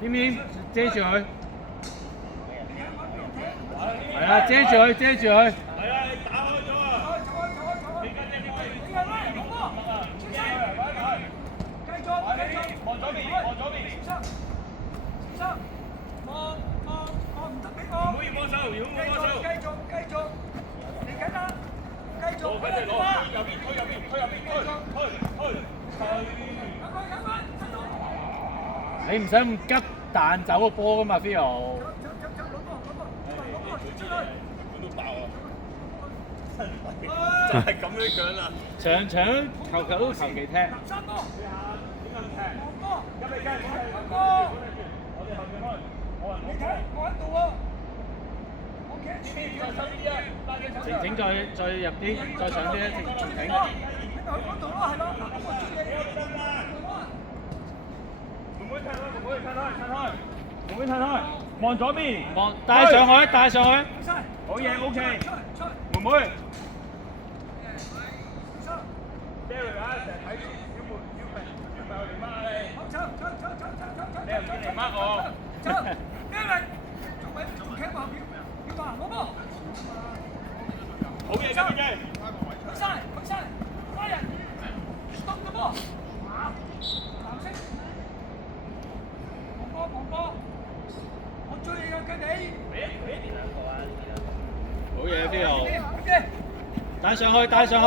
邊邊遮住佢，係啊，遮住佢，遮住佢。係啊，你打開咗啊！望左邊，望左邊。望唔得俾我。唔可以幫手，如果冇幫手。繼續，嚟緊啦！繼續。推右邊，推。你唔使咁急彈走個波噶嘛 ，Phil。攞波！都爆啊！就係咁樣啦。場球都求其踢。三波。點解唔踢？入嚟計，我哋後面開，冇人攞波。我喺度喎。整再入啲，再上啲一整。嗰度咯，係咯。妹妹褪開，望左邊，帶上去，好嘢 ，OK， 妹妹。Derek 啊，成日睇小明我嚟孖你。你又唔見嚟孖我？Derek， 仲企後邊，攞波。好嘢，今日。佢晒，快人，篤個波。藍色。望波，我追你㗎你。好嘢 Phil， 帶上去。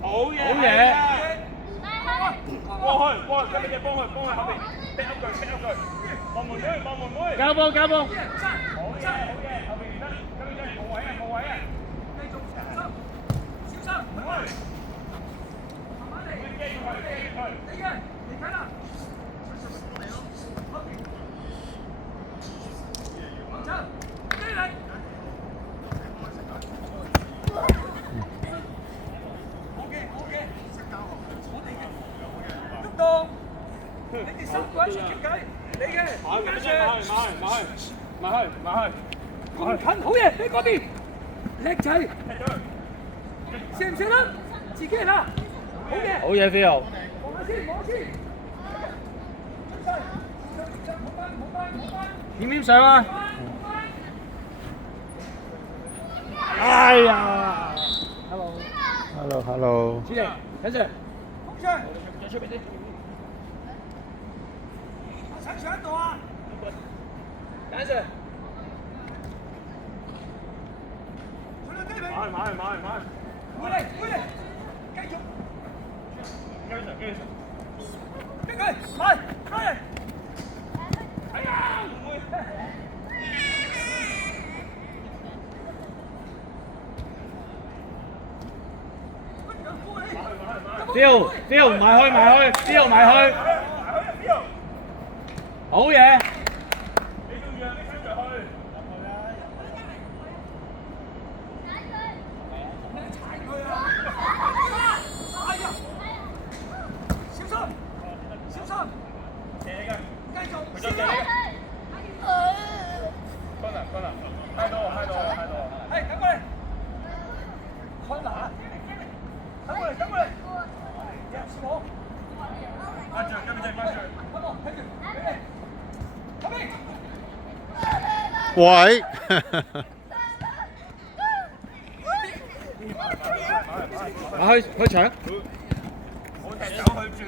好嘢。過去，今日幫佢後邊，踢一句。望妹妹。交波。好嘢，後邊得，今日冇位啊。繼續小心，慢慢嚟。機佢。你睇啦。你哋三個一齊傾偈，你嘅，埋去，咁近好嘢，你嗰邊，叻仔，射唔射得？自己啦，好嘢 Phil， 望下先，點上啊？哎呀 Hello， 主席，等陣，空上，出邊先。上喺度啊！等陣。買。回嚟，繼續。俾佢，買，快嚟！係啊！Phil，埋去，Phil 埋去。好嘢！你仲讓你跟住去？踩佢啊！哎呀！小心！射嘅，繼續。佢再射嘅。困難，太多。係，等過嚟。困難。等過嚟。師傅。翻住，跟住。喂！去搶！我踢走佢住。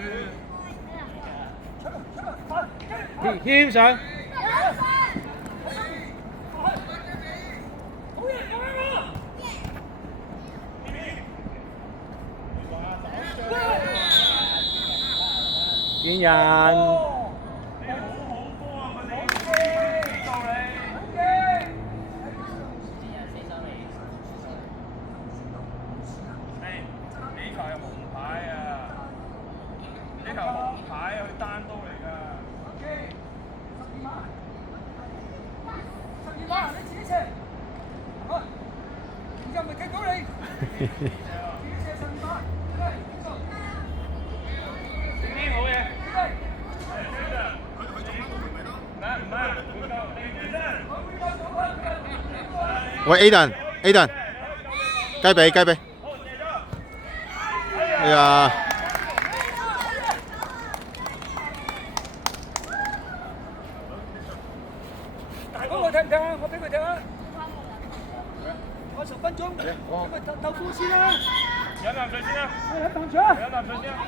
牽上！見人。喂 Aiden， 雞髀。哎呀！停停啊！我俾佢停啊！我10分鐘，咁咪鬥夫先啦。飲啖水先啦，飲啖水。飲啖水先啦。